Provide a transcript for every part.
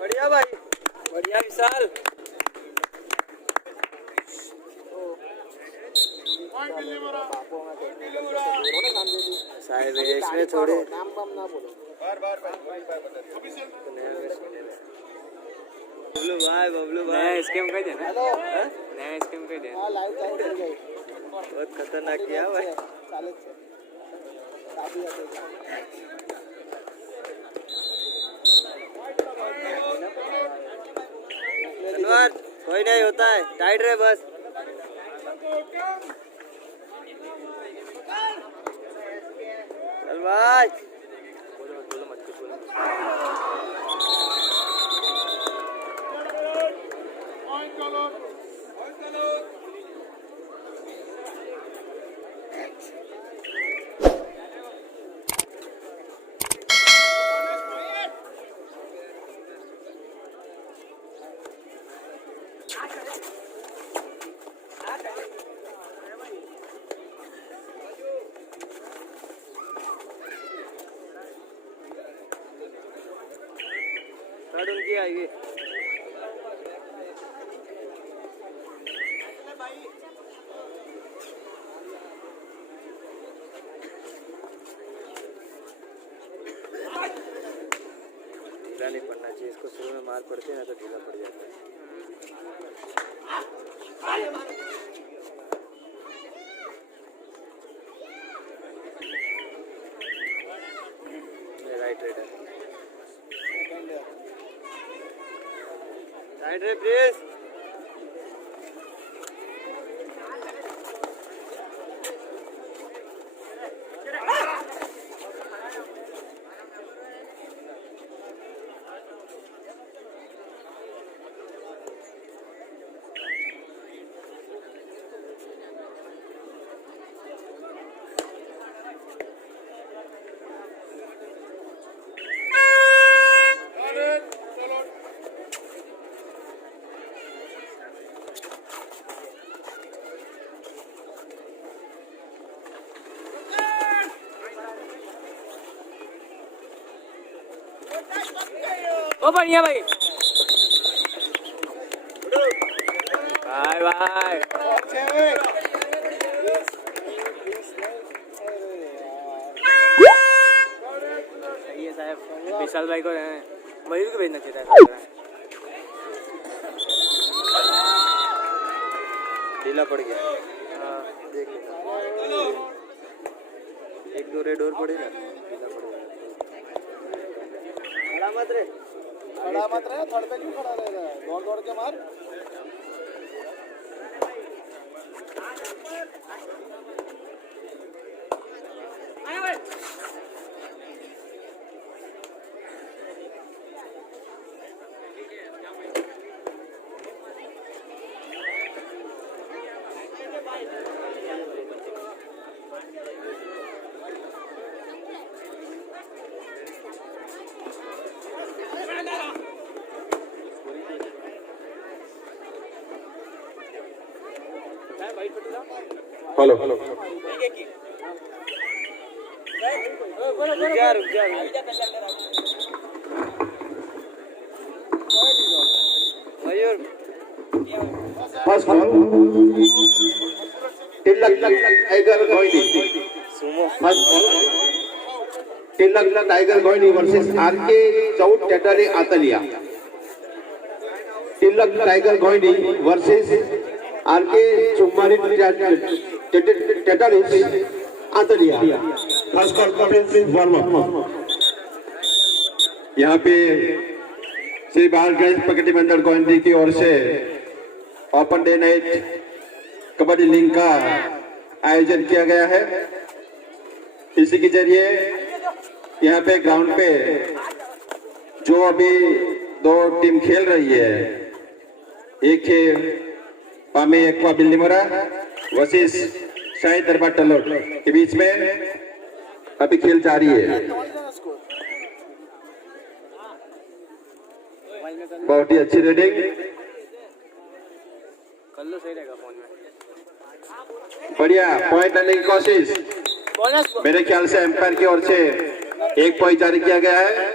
बढ़िया भाई, बढ़िया विशाल। सारे रेस में थोड़े नाम बम ना बोलो, बार बबलू भाई नया स्कीम कर देना। हेलो, नया स्कीम कर देना। लाइव चालू हो गई, बहुत खतरनाक किया भाई। धन्यवाद, कोई नहीं होता है, टाइट रहे बस। चल भाई, बोलो मत कुछ बोलो। उनकी आएगी ढीला नहीं पड़ना चाहिए इसको, शुरू में मार पड़ती है ना तो ढीला पड़ जाता है। राइट रे प्लीज। ओ बढ़िया भाई, बाय बाय। ये साहब विशाल भाई को मयूर को भेजना चाहिए था। ढीला पड़ गया, देख लो, एक दो रेड और पड़ेगा, ढीला पड़ गया। खड़ा मत रहे, थर्ड पे क्यों खड़ा रह रहा है? दौड़ दौड़ के मार। Hello, Mayur first ball Tilak tiger गोइनी, फर्स्ट बॉल तिलक टाइगर गोइनी वर्सेस आरके चौट टेटाली आतलिया। तिलक टाइगर गोइनी वर्सेस आरके चुम्मारी टेटालिस आतलिया। First conference warm up. यहाँ पे श्री बाल गणेश पकड़ी मंडल गोविंदी की ओर से open day night kabaddi league का आयोजन किया गया है। इसी के जरिए यहाँ पे ग्राउंड पे जो अभी दो टीम खेल रही है, एक है पामे एक्वा बिल्लीमोरा वर्सेस शाहिद दरबार टलोट के बीच में अभी खेल जारी है। बहुत ही अच्छी रेडिंग, कर लो, सही रहेगा फोन में। बढ़िया पॉइंट लेने की कोशिश। मेरे ख्याल से एम्पायर की ओर से 1 पॉइंट जारी किया गया है।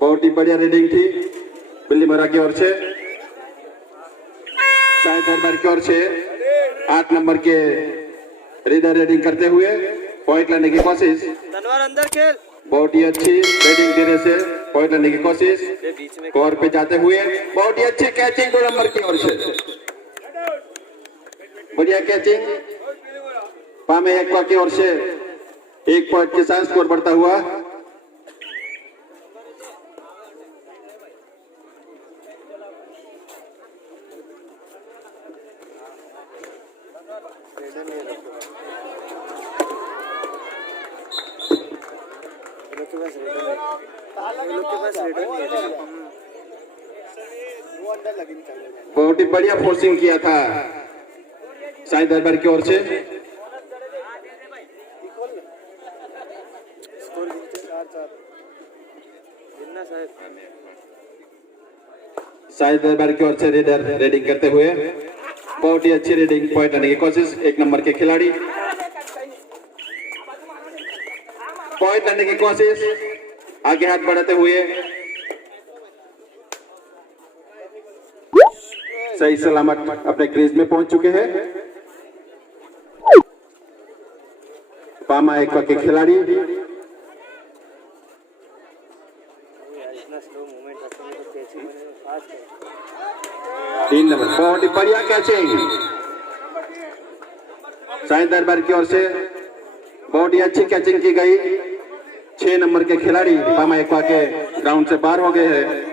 बहुत ही बढ़िया रेडिंग थी बिल्ली मोरा की ओर से। शाहिद दरबार की ओर से 8 नंबर के रीडर रेडिंग करते हुए पॉइंट लेने की कोशिश। तनवार अंदर खेल। बहुत ही अच्छी रेडिंग देने से पॉइंट लेने की कोशिश। बीच में कवर पे जाते हुए बहुत ही अच्छी कैचिंग 2 नंबर की ओर से। बढ़िया कैचिंग पामे एक्वा की ओर से 1 पॉइंट के साथ स्कोर बढ़ता हुआ। बहुत ही बढ़िया फोर्सिंग किया था शाहिद दरबार की ओर से। शाहिद दरबार की ओर से रीडर रेडिंग करते हुए बहुत ही अच्छी रेडिंग पॉइंट लेने की कोशिश। 1 नंबर के खिलाड़ी पॉइंट लेने की कोशिश, आगे हाथ बढ़ाते हुए सही सलामत अपने क्रीज में पहुंच चुके हैं। पामा एक्वा के खिलाड़ी इतना स्लो मूवमेंट रखते हैं तो कैचिंग फास्ट है। 3 नंबर बहुत ही बढ़िया कैचिंग शाहिद दरबार की ओर से। बहुत ही अच्छी कैचिंग की गई। 6 नंबर के खिलाड़ी पामा एक्वा के ग्राउंड से बाहर हो गए हैं।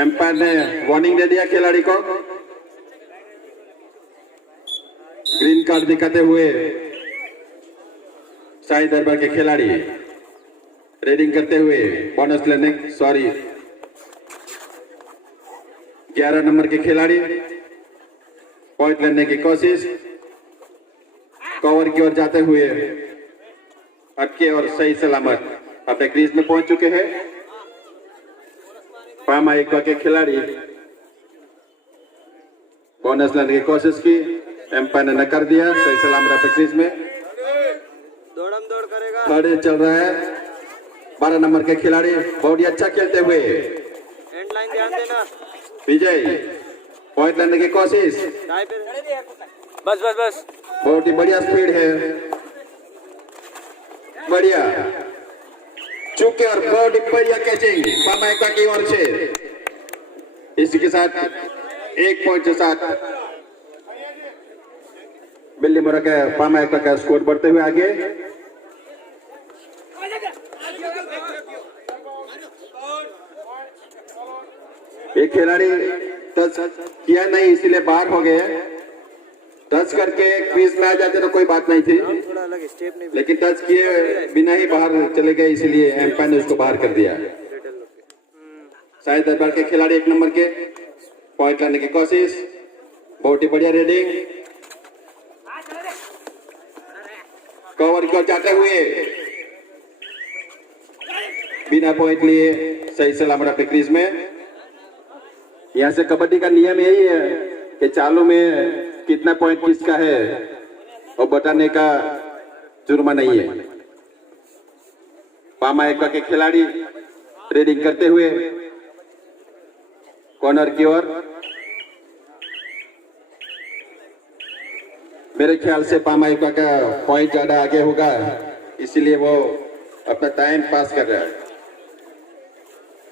एम्पायर ने वार्निंग दे दिया खिलाड़ी को। ग्रीन कार्ड दिखाते हुए शाहिद दरबार के खिलाड़ी रेडिंग करते हुए बोनस लेने 11 नंबर के खिलाड़ी पॉइंट लेने की कोशिश। कवर की ओर जाते हुए अटके और सही सलामत अपने क्रीज में पहुंच चुके हैं। पामा एक्वा के खिलाड़ी बोनस लेने की कोशिश की, एम्पायर ने नकार दिया। सही सलामत अपने क्रीज में दौड़म दौड़ करेगा। खड़े चल रहा है 12 नंबर के खिलाड़ी बहुत ही अच्छा खेलते हुए। एंड लाइन ध्यान देना। विजय पॉइंट लेने की कोशिश। बस बस बस। बहुत ही बढ़िया स्पीड है, बढ़िया चुके और बहुत ही बढ़िया कैचिंग पामा एक्वा की ओर से। इसी के साथ 1 पॉइंट के साथ बिल्ली मोरा का पामा एक्वा का स्कोर बढ़ते हुए आगे। एक खिलाड़ी टच किया नहीं इसलिए बाहर हो गए। टच करके क्रीज में आ जाते तो कोई बात नहीं थी, थोड़ा अलग स्टेप नहीं। लेकिन टच किए बिना ही बाहर चले गए इसलिए एम्पायर ने उसको बाहर कर दिया। शाहिद दरबार के खिलाड़ी 1 नंबर के पॉइंट लाने की कोशिश। बहुत ही बढ़िया रेडिंग कवर की ओर जाते हुए बिना पॉइंट लिए सही सलामत अपने क्रीज में। यहाँ से कबड्डी का नियम यही है कि चालू में कितना पॉइंट किसका है और बताने का जुर्मा नहीं है। पामा एक्वा के खिलाड़ी रेडिंग करते हुए कॉर्नर की ओर। मेरे ख्याल से पामा एक्वा का पॉइंट ज्यादा आगे होगा इसीलिए वो अपना टाइम पास कर रहा है।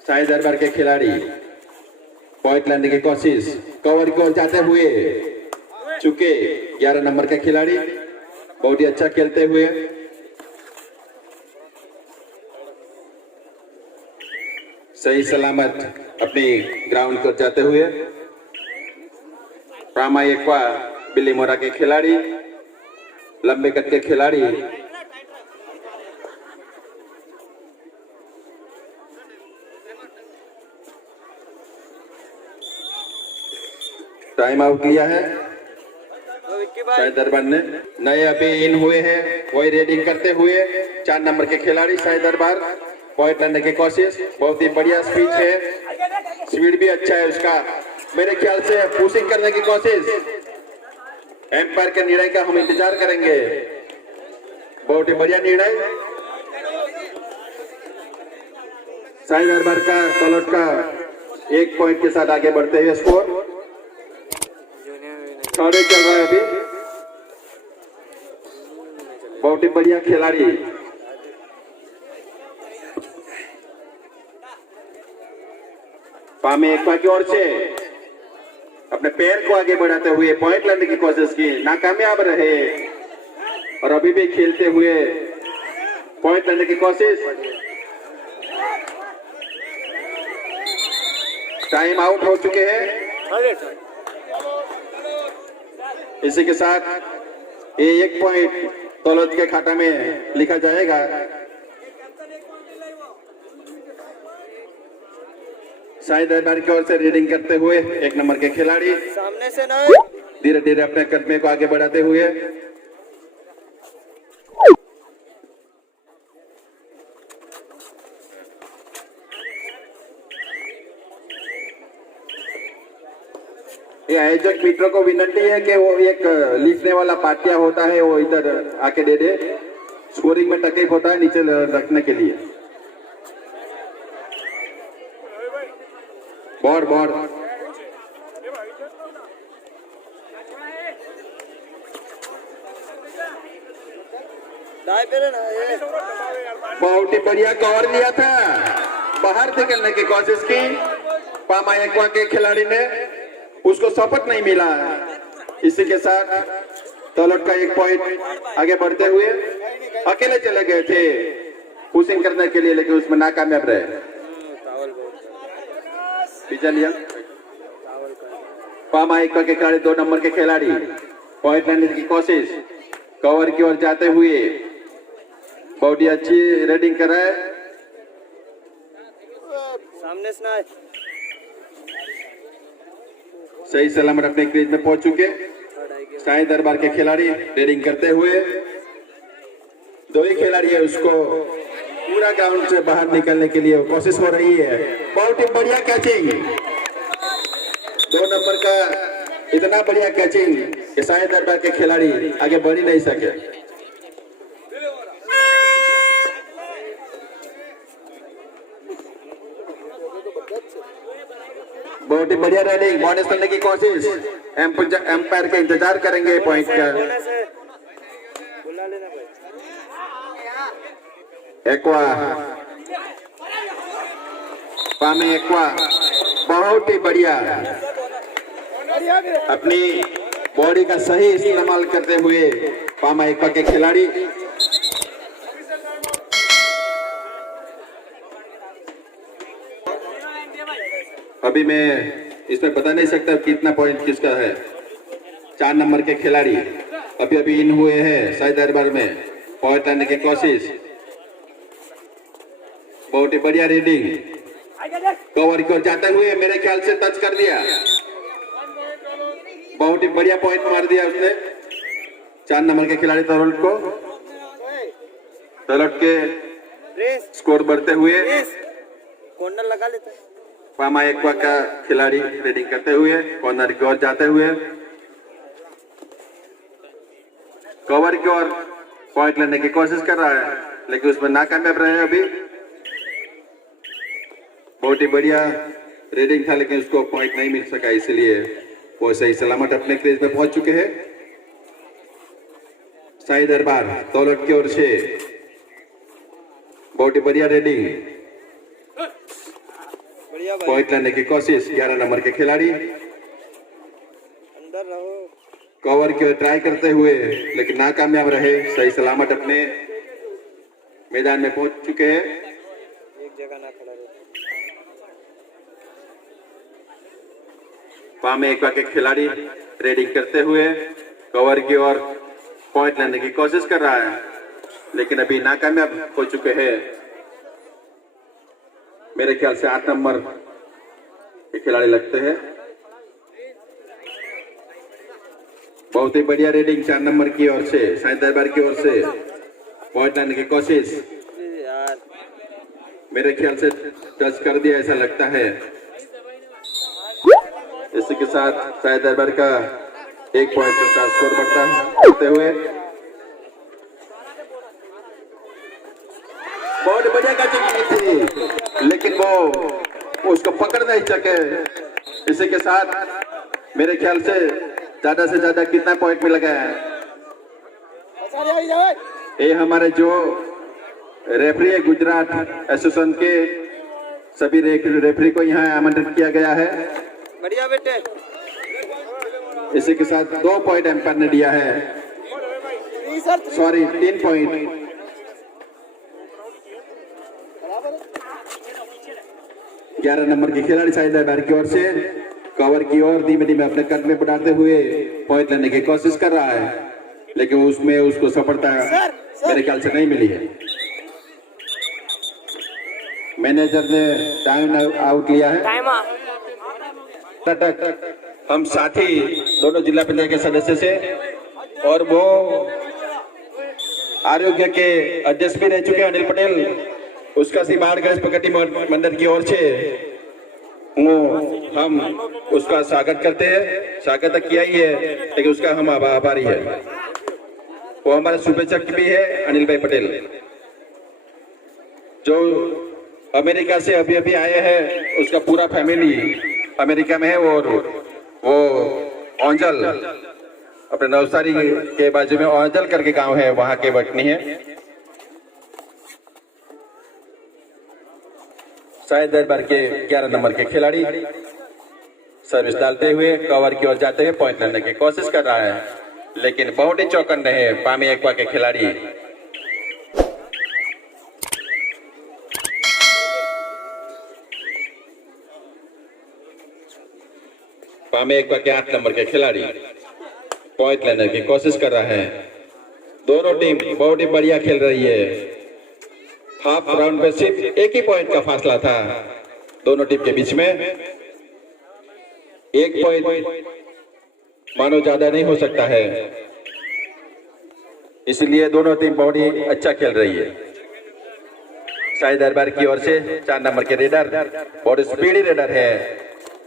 शाहिद दरबार के खिलाड़ी पॉइंट लाने की कोशिश। कवर की ओर जाते हुए चुके 11 नंबर के खिलाड़ी बहुत ही अच्छा खेलते हुए। सही सलामत अपनी ग्राउंड को जाते हुए पामा एक्वा बिल्ली मोरा के खिलाड़ी लंबे कद के खिलाड़ी टाइम आउट लिया है विक्की भाई। शाही दरबार ने। नए अभी इन हुए हैं वही रेडिंग करते हुए 4 नंबर के खिलाड़ी शाही दरबार। पॉइंट लेने की कोशिश, बहुत ही बढ़िया स्पीच है, स्पीड भी अच्छा है उसका। मेरे ख्याल से पुशिंग करने की कोशिश, एम्पायर के निर्णय का हम इंतजार करेंगे। बहुत ही बढ़िया निर्णय शाही दरबार का। तलौट का 1 पॉइंट के साथ आगे बढ़ते हैं। स्कोर खड़े चल रहा है अभी। बहुत ही बढ़िया खिलाड़ी पामे एकवा की ओर से अपने पैर को आगे बढ़ाते हुए पॉइंट लाने की कोशिश की, नाकामयाब रहे और अभी भी खेलते हुए पॉइंट लाने की कोशिश। टाइम आउट हो चुके हैं। इसी के साथ ये 1 पॉइंट तलौट के खाता में लिखा जाएगा। शाही दरबार की ओर से रीडिंग करते हुए 1 नंबर के खिलाड़ी सामने से नहीं, धीरे धीरे अपने कदमे को आगे बढ़ाते हुए ये आयोजक मित्रों को विनती है कि वो एक लिखने वाला पाटिया होता है वो इधर आके दे दे, स्कोरिंग में तकलीफ होता है नीचे रखने के लिए। बॉर्ड दाएं पे ना ये। बहुत ही बढ़िया कवर लिया था, बाहर निकलने की कोशिश की पामा एकवा के खिलाड़ी ने, उसको सपोर्ट नहीं मिला। इसी के साथ तलौट का 1 पॉइंट आगे बढ़ते हुए अकेले चले गए थे पुशिंग करने के लिए, लेकिन उसमें नाकामयाब रहे। लिया पामा एकवा के खिलाड़ी 2 नंबर के खिलाड़ी पॉइंट लेने की कोशिश, कवर की ओर जाते हुए बहुत ही अच्छी रेडिंग कर रहा है। सामने से नहीं, सही सलामत अपने क्रीज में पहुंच चुके शाही दरबार के खिलाड़ी रेडिंग करते हुए। 2 ही खिलाड़ी है, उसको पूरा ग्राउंड से बाहर निकलने के लिए कोशिश हो रही है। बहुत ही बढ़िया कैचिंग, 2 नंबर का इतना बढ़िया कैचिंग कि शाही दरबार के खिलाड़ी आगे बढ़ ही नहीं सके। बहुत ही बढ़िया रेडिंग, बोनस करने की कोशिश, एम्पायर के इंतजार करेंगे पॉइंट का। बुला लेना भाई। एक्वा पामे एक्वा बहुत ही बढ़िया अपनी बॉडी का सही इस्तेमाल करते हुए पामा एक्वा के खिलाड़ी अभी मैं इसमें बता नहीं सकता कितना पॉइंट किसका है। 4 नंबर के खिलाड़ी अभी इन हुए हैं शाही दरबार में, पॉइंट लाने की कोशिश, बहुत ही बढ़िया रीडिंग, कवर की ओर जाते हुए मेरे ख्याल से टच कर दिया, बहुत ही बढ़िया पॉइंट मार दिया उसने 4 नंबर के खिलाड़ी तलौट को। तलौट के स्कोर बढ़ते हुए कॉर्नर लगा लेते हैं। पामा एक्वा का खिलाड़ी रेडिंग करते हुए कॉर्नर की ओर जाते हुए कवर की ओर पॉइंट लेने की कोशिश कर रहा है, लेकिन उसमें नाकामयाब रहे। अभी बहुत ही बढ़िया रेडिंग था, लेकिन उसको पॉइंट नहीं मिल सका, इसलिए वो सही सलामत अपने क्रीज में पहुंच चुके हैं। शाही दरबार तलौट की ओर से बहुत ही बढ़िया रेडिंग, पॉइंट लेने की कोशिश 11 नंबर के खिलाड़ी अंदर रहो, कवर की ओर ट्राई करते हुए लेकिन नाकामयाब रहे, सही सलामत अपने मैदान में पहुंच चुके हैं। एक जगह ना खड़ा रहो। पामे एक्वा के खिलाड़ी रेडिंग करते हुए कवर की ओर पॉइंट लेने की कोशिश कर रहा है, लेकिन अभी नाकामयाब हो चुके हैं। मेरे ख्याल से 8 नंबर के खिलाड़ी लगते हैं। बहुत ही बढ़िया रेडिंग 4 नंबर की ओर से साई दरबार की ओर से पॉइंट लाने की कोशिश यार मेरे ख्याल से टच कर दिया ऐसा लगता है। इसी के साथ साई दरबार का 1 पॉइंट से साथ स्कोर बढ़ता होते हुए बहुत बढ़िया कैचिंग की थी लेकिन वो उसको पकड़ नहीं सके। इसी के साथ मेरे ख्याल से ज्यादा कितना पॉइंट मिल गया है। ये हमारे जो रेफरी है गुजरात एसोसिएशन के सभी रेफरी को यहाँ आमंत्रित किया गया है। बढ़िया बेटे। इसी के साथ 2 पॉइंट एम्पायर ने दिया है, सॉरी 3 पॉइंट। ग्यारह नंबर की खिलाड़ी साई दरबार की ओर से कवर की ओर धीमे धीमे अपने कद में बढ़ाते हुए पॉइंट लेने की कोशिश कर रहा है लेकिन उसमें उसको सफलता मेरे ख्याल से नहीं मिली है। मैनेजर ने टाइम आउट लिया है। हम साथी दोनों जिला पंचायत के सदस्य से और वो आरोग्य के अध्यक्ष भी रह चुके अनिल पटेल, उसका सीमाड़ गणेश पकटी मंदिर की ओर से हम उसका स्वागत करते हैं। स्वागत तक किया ही है लेकिन उसका हम आभारी है। वो हमारे शुभेच्छक भी है अनिल भाई पटेल जो अमेरिका से अभी अभी आए हैं। उसका पूरा फैमिली अमेरिका में है और वो औंजल अपने नवसारी के बाजू में औंजल करके गांव है, वहां के वतनी है। साई दरबार के 11 नंबर के खिलाड़ी सर्विस डालते हुए कवर की ओर जाते हुए पॉइंट लेने की कोशिश कर रहा है लेकिन बहुत ही चौकन रहे पामी एक्वा के खिलाड़ी। पामी एक्वा के 8 नंबर के खिलाड़ी पॉइंट लेने की कोशिश कर रहा है। दोनों टीम बहुत ही बढ़िया खेल रही है। हाफ राउंड में सिर्फ 1 ही पॉइंट का फासला था दोनों टीम के बीच में। 1 पॉइंट मानो ज्यादा नहीं हो सकता है, इसलिए दोनों टीम बहुत ही अच्छा खेल रही है। साई दरबार की ओर से 4 नंबर के रेडर बहुत स्पीडी रेडर है,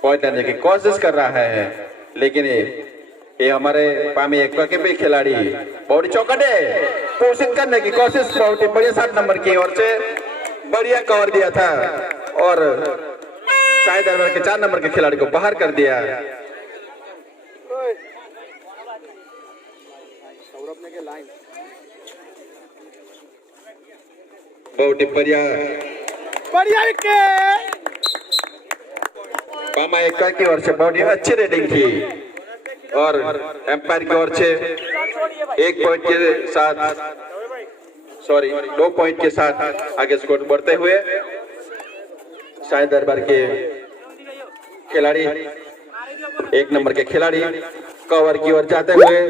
पॉइंट लेने की कोशिश कर रहा है लेकिन ये हमारे पामी एक्वा के भी खिलाड़ी बहुत चौकटे कोशिश करने की कोशिश बहुत बढ़िया 7 नंबर की ओर से बढ़िया कवर दिया था और साई दरबार के 4 नंबर के खिलाड़ी को बाहर कर दिया। बहुत ही बढ़िया पामा एक्वा की ओर से बहुत ही अच्छी रेटिंग थी और एम्पायर की ओर से 1 पॉइंट के साथ 2 पॉइंट के साथ आगे स्कोर बढ़ते हुए साई दरबार के खिलाड़ी 1 नंबर के खिलाड़ी कवर की ओर जाते हुए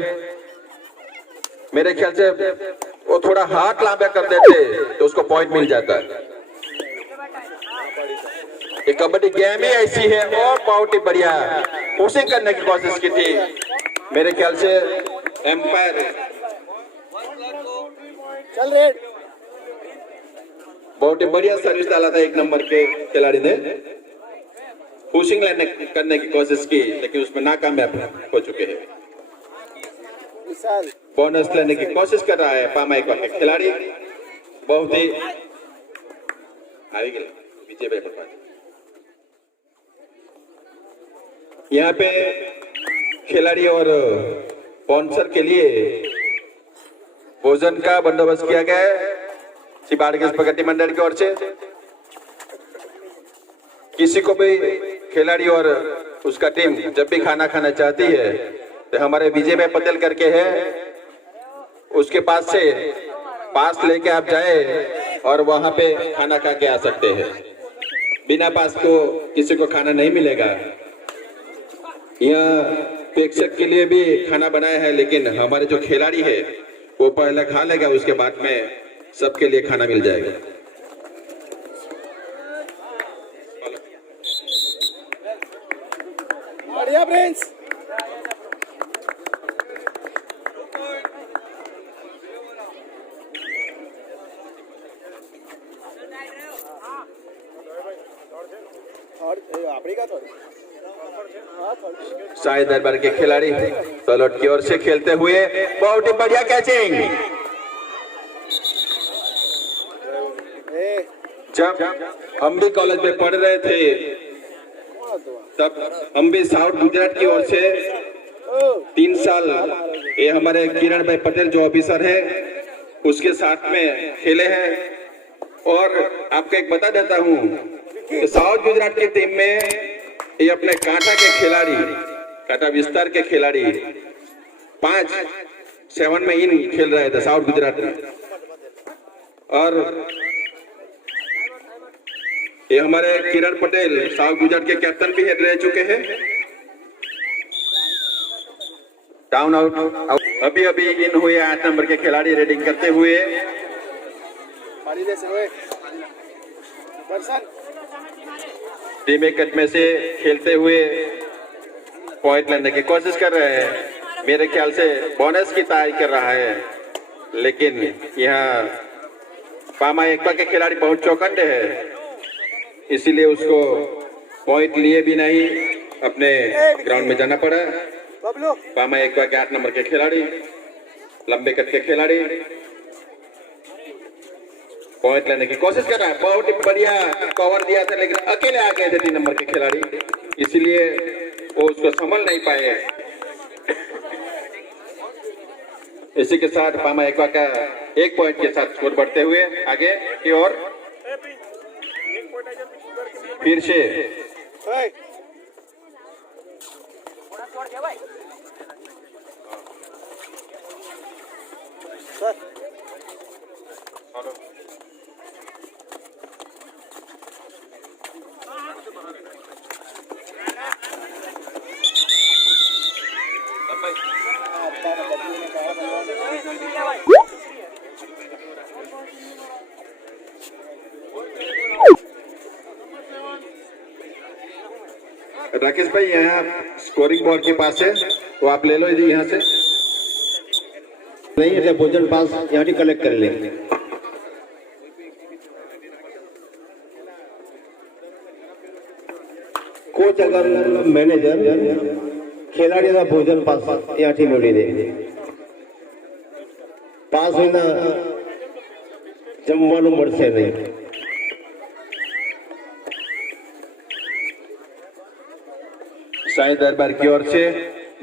मेरे ख्याल से वो थोड़ा हाथ लांबा कर देते तो उसको पॉइंट मिल जाता है। ये कबड्डी गेम ही ऐसी है और बहुत ही बढ़िया पुशिंग करने की कोशिश की थी। मेरे ख्याल से एम्पायर चल रेड बहुत ही बढ़िया सर्विस डाला था 1 नंबर के खिलाड़ी ने। पुशिंग करने की कोशिश की लेकिन उसमें नाकामयाब हो चुके हैं। बोनस लेने की कोशिश कर रहा है पामा एक्वा के खिलाड़ी। बहुत ही विजय भाई यहाँ पे खिलाड़ी और स्पॉन्सर के लिए भोजन का बंदोबस्त किया गया है श्री बाड़गेश प्रगति मंडल की ओर से। किसी को भी खिलाड़ी और उसका टीम जब भी खाना खाना चाहती है तो हमारे विजय भाई पटेल करके है, उसके पास से पास लेके आप जाए और वहां पे खाना खा के आ सकते हैं। बिना पास को किसी को खाना नहीं मिलेगा। यहाँ प्रेक्षक के लिए भी खाना बनाया है लेकिन हमारे जो खिलाड़ी है वो पहले खा लेगा, उसके बाद में सबके लिए खाना मिल जाएगा। बढ़िया प्रिंस। शाही दरबार के खिलाड़ी तलोट की ओर से खेलते हुए बहुत ही बढ़िया कैचिंग। जब हम भी कॉलेज में पढ़ रहे थे तब हम भी साउथ गुजरात की ओर से 3 साल ये हमारे किरण भाई पटेल जो ऑफिसर है उसके साथ में खेले हैं। और आपको एक बता देता हूँ कि साउथ गुजरात की टीम में ये अपने कांटा के खिलाड़ी, कांटा विस्तार के खिलाड़ी 5-7 में इन खेल रहे थे साउथ गुजरात में। और ये हमारे किरण पटेल साउथ गुजरात के कैप्टन भी रह चुके हैं। डाउन आउट अभी अभी इन हुए 8 नंबर के खिलाड़ी रेडिंग करते हुए टीम कट में से खेलते हुए पॉइंट लेने की कोशिश कर रहे हैं। मेरे ख्याल से बोनस की तैयारी कर रहा है, लेकिन यहाँ पामा एकपा के खिलाड़ी बहुत चौकन्ने हैं, इसीलिए उसको पॉइंट लिए भी नहीं अपने ग्राउंड में जाना पड़ा। पामा एकपा के 8 नंबर के खिलाड़ी, लंबे कट के खिलाड़ी पॉइंट लेने की कोशिश कर रहा है। बहुत ही बढ़िया कवर दिया था, लेकिन अकेले आ गए थे 3 नंबर के खिलाड़ी, इसीलिए वो उसको संभल नहीं पाए। इसी के साथ पामा एकवा का 1 पॉइंट के साथ स्कोर बढ़ते हुए आगे की ओर फिर से राकेश भाई यहाँ स्कोरिंग बोर्ड के पास है, वो आप ले लो यदि यहाँ से नहीं है भोजन पास यहाँ भी कलेक्ट कर ले। कोच अगर मैनेजर खिलाड़ी का भोजन पास यहाँ થી મેળવી દે, પાસ વિના જમવાનું મળશે નહીં। शाही दरबार की ओर से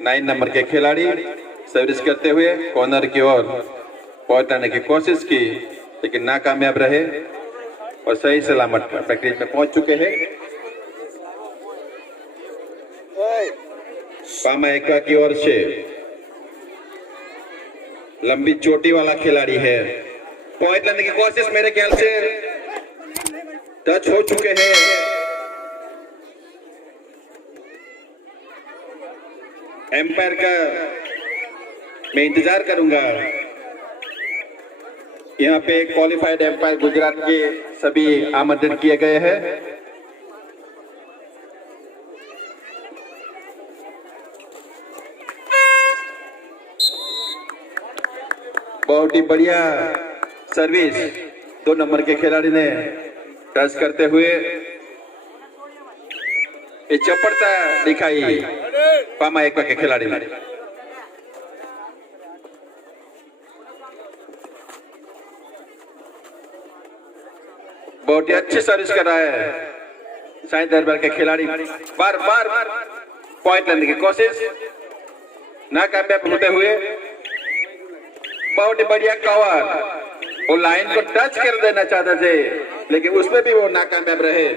9 नंबर के खिलाड़ी सर्विस करते हुए कॉर्नर की ओर पॉइंट लाने की कोशिश की, लेकिन नाकामयाब रहे और सही सलामत प्रैक्टिस में पहुंच चुके हैं। पामा एकवा की ओर से लंबी चोटी वाला खिलाड़ी है, पॉइंट लाने की कोशिश मेरे ख्याल से टच हो चुके हैं। एम्पायर का मैं इंतजार करूंगा। यहाँ पे क्वालिफाइड एम्पायर गुजरात के सभी आमंत्रित किए गए हैं। बहुत ही बढ़िया सर्विस 2 नंबर के खिलाड़ी ने टच करते हुए ये चपड़ता दिखाई पामा एकवा के खिलाड़ी ने। बहुत ही अच्छी सर्विस कर रहा है शाही दरबार के खिलाड़ी, बार बार पॉइंट लेने की कोशिश नाकामयाब होते हुए। बहुत ही बढ़िया कवर, वो लाइन को टच कर देना चाहते थे, लेकिन उसमें भी वो नाकामयाब रहे।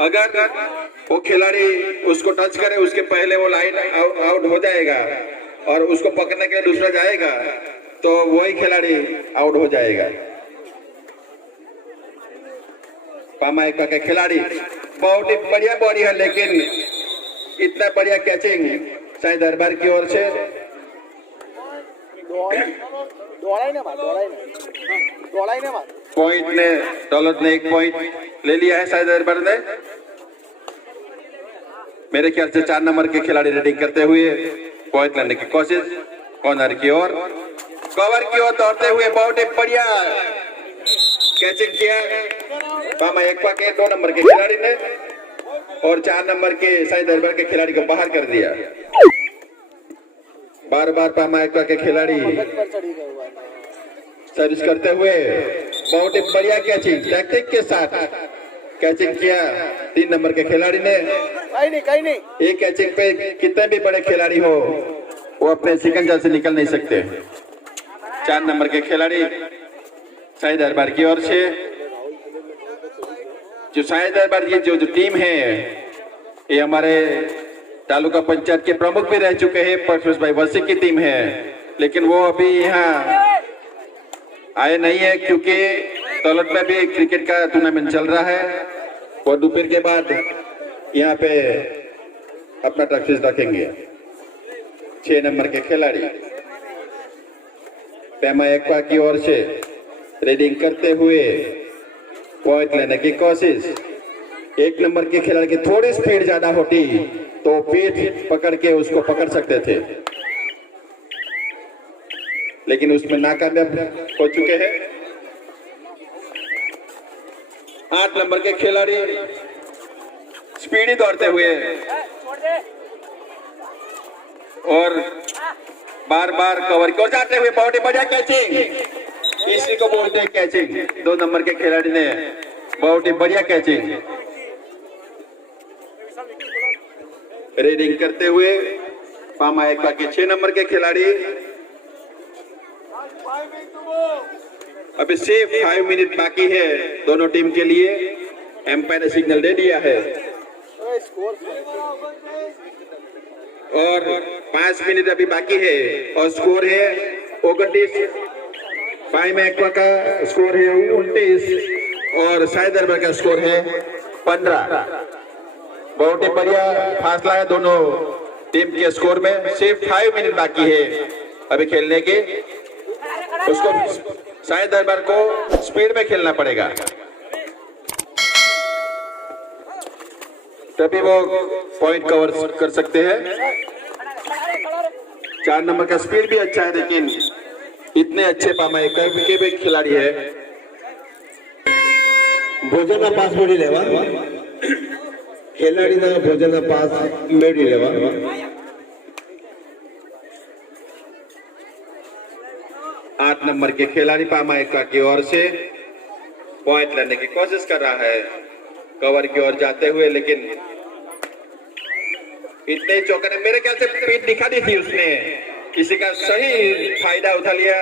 अगर वो खिलाड़ी उसको टच करे उसके पहले वो लाइन आउट हो जाएगा और उसको पकड़ने के लिए दूसरा जाएगा तो वही खिलाड़ी आउट हो जाएगा। पामा एकवा के खिलाड़ी बहुत ही बढ़िया बॉडी है, लेकिन इतना बढ़िया कैचिंग शाही दरबार की ओर से। पॉइंट ने दौलत ने 1 पॉइंट ले लिया है शाही दरबार ने। मेरे ख्याल से 4 नंबर के खिलाड़ी रेडिंग करते हुए पॉइंट लेने की कोशिश कॉर्नर की ओर, कवर की ओर दौड़ते हुए बहुत ही बढ़िया कैचिंग किया पामा एकवा के 2 नंबर के खिलाड़ी ने। और 4 नंबर के साई दरबार के खिलाड़ी को बाहर कर दिया। बार बार पामा एक्वा के खिलाड़ी सर्विस करते हुए बहुत ही बढ़िया कैचिंग टैक्टिक के साथ कैचिंग किया 3 नंबर के खिलाड़ी ने। कहीं नहीं एक कैचिंग पे कितने भी बड़े खिलाड़ी हो वो अपने शिकंजा से निकल नहीं सकते। 4 नंबर के खिलाड़ी साई दरबार की ओर से, जो साई दरबार की जो टीम है ये हमारे तालुका पंचायत के प्रमुख भी रह चुके हैं, परफेज भाई वसी की टीम है, लेकिन वो अभी यहाँ आए नहीं है क्योंकि तलत में भी क्रिकेट का टूर्नामेंट चल रहा है। वो दोपहर के बाद यहाँ पे अपना प्रैक्टिस रखेंगे। 6 नंबर के खिलाड़ी पेमा एक्वा की ओर से रीडिंग करते हुए पॉइंट लेने की कोशिश। 1 नंबर के खिलाड़ी की थोड़ी स्पीड ज्यादा होती तो पीठ पकड़ के उसको पकड़ सकते थे, लेकिन उसमें नाकामयाब हो चुके हैं। 8 नंबर के खिलाड़ी स्पीडी दौड़ते हुए और बार बार कवर की ओर जाते हुए बहुत ही बढ़िया कैचिंग, इसी को बोलते हैं कैचिंग। 2 नंबर के खिलाड़ी ने बहुत ही बढ़िया कैचिंग रीडिंग करते हुए पामा एक्वा के 6 नंबर के खिलाड़ी अभी सिर्फ 5 मिनट बाकी है दोनों टीम के लिए। एम्पायर ने सिग्नल दे दिया है और 5 मिनट अभी बाकी है और स्कोर है 29। पामा एक्वा का स्कोर है 29 और साई दरबार का स्कोर है 15। बहुत ही बढ़िया फासला है दोनों टीम के स्कोर में। सिर्फ 5 मिनट बाकी है अभी खेलने के। उसको साई दरबार को स्पीड में खेलना पड़ेगा तभी वो पॉइंट कवर कर सकते हैं। 4 नंबर का स्पीड भी अच्छा है, लेकिन इतने अच्छे पामा एक्वा के भी खिलाड़ी है। भोजन पास मेळी लेवा खिलाड़ी भोजन पास मेळी लेवा। 8 नंबर के खिलाड़ी पामा एक्वा की ओर से पॉइंट लेने की कोशिश कर रहा है कवर की ओर जाते हुए, लेकिन इतने ही चौका ने मेरे ख्याल से पीठ दिखा दी थी उसने, किसी का सही फायदा उठा लिया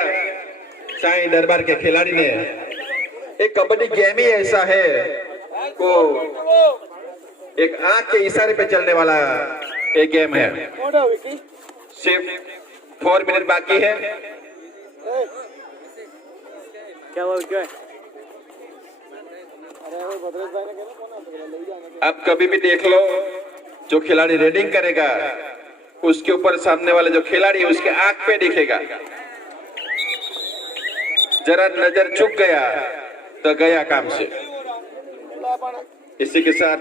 साई दरबार के खिलाड़ी ने। एक कबड्डी गेम ही ऐसा है को एक आंख के इशारे पे चलने वाला एक गेम है। सिर्फ 4 मिनट बाकी है। क्या हुआ क्या? अब कभी भी देख लो जो खिलाड़ी रेडिंग करेगा उसके ऊपर सामने वाले जो खिलाड़ी है उसके आंख पे दिखेगा। जरा नजर चुक गया तो गया काम से। इसी के साथ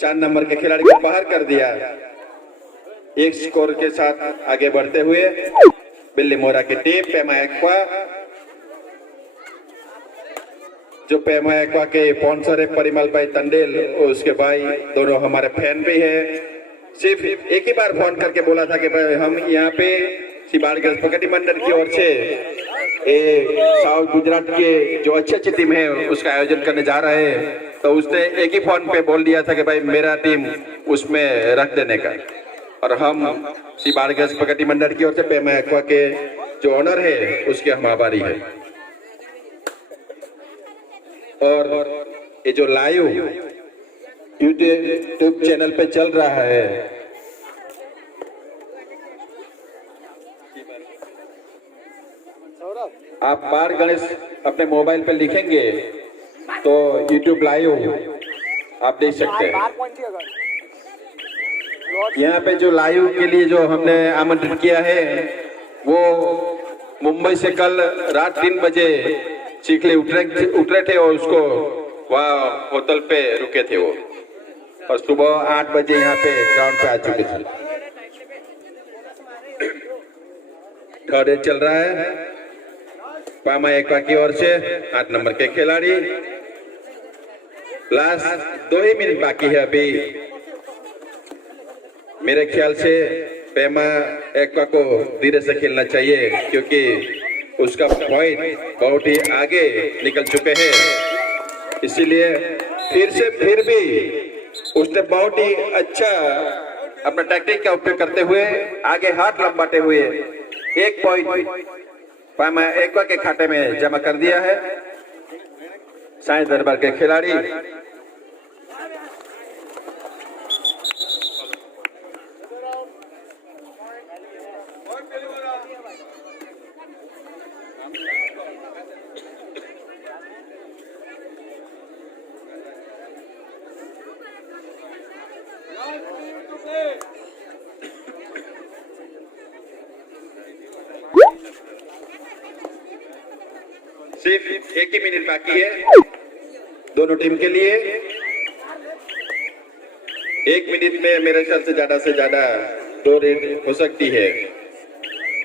4 नंबर के खिलाड़ी को बाहर कर दिया। एक स्कोर के साथ आगे बढ़ते हुए बिल्ली मोरा की टीम पेमा एक्वा, जो पेमा एक्वा के स्पॉन्सर है परिमल भाई तंडेल, उसके भाई दोनों हमारे फैन भी है। सिर्फ एक ही बार फोन करके बोला था कि भाई हम यहाँ पे सिबाड़ पकड़ी मंडल की ओर से साउथ गुजरात के जो अच्छी अच्छी टीम है उसका आयोजन करने जा रहे हैं, तो उसने एक ही फोन पे बोल दिया था कि भाई मेरा टीम उसमें रख देने का। और हम सिबाड़ पकड़ी मंडल की ओर से पेमा एक्वा के जो ऑनर है उसके हम आभारी है। और ये जो लाइव यूट्यूब चैनल पे चल रहा है, आप बार गणेश अपने मोबाइल पे लिखेंगे तो यूट्यूब लाइव आप देख सकते हैं। यहाँ पे जो लाइव के लिए जो हमने आमंत्रित किया है वो मुंबई से कल रात 3 बजे चिखली उतरे थे और उसको वहाँ होटल पे रुके थे वो, और सुबह 8 बजे यहाँ पे ग्राउंड पे आ चुके थे। थर्ड चल रहा है पामा एक्वा की ओर से 8 नंबर के खिलाड़ी लास्ट 2 ही मिनट बाकी है अभी। मेरे ख्याल से पेमा एक्वा को धीरे से खेलना चाहिए क्योंकि उसका पॉइंट बहुत ही आगे निकल चुके हैं। इसीलिए फिर भी उसने बहुत ही अच्छा अपना टैक्टिक का उपयोग करते हुए आगे हाथ लंबाते हुए 1 पॉइंट पेमा एक्वा के खाते में जमा कर दिया है। साई दरबार के खिलाड़ी सिर्फ 1 ही मिनट बाकी है दोनों टीम के लिए। 1 मिनट में मेरे ख्याल से ज्यादा 2 रेड हो सकती है।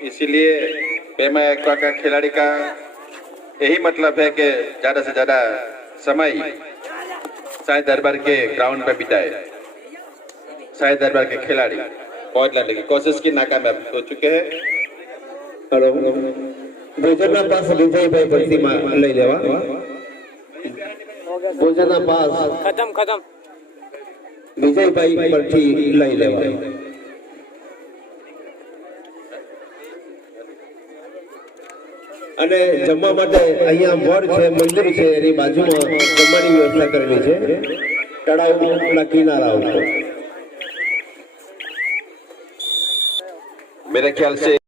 इसीलिए पेमा एक्वा का खिलाड़ी का यही मतलब है कि ज्यादा से ज्यादा समय साई दरबार के ग्राउंड पर बिताए। साई दरबार के खिलाड़ी पॉइंट लाने की कोशिश की, नाकामयाब हो चुके हैं। हेलो भोजना पास विजयभाई प्रतिमा लई लेवा। भोजना पास खत्म विजयभाई परથી લઈ લેવા। અને જમવા માટે અહીંયા વડ છે, મંદિર છે, એની બાજુમાં જમવાની વ્યવસ્થા કરેલી છે તળાવના કિનારા ઉપર। मेरे ख्याल से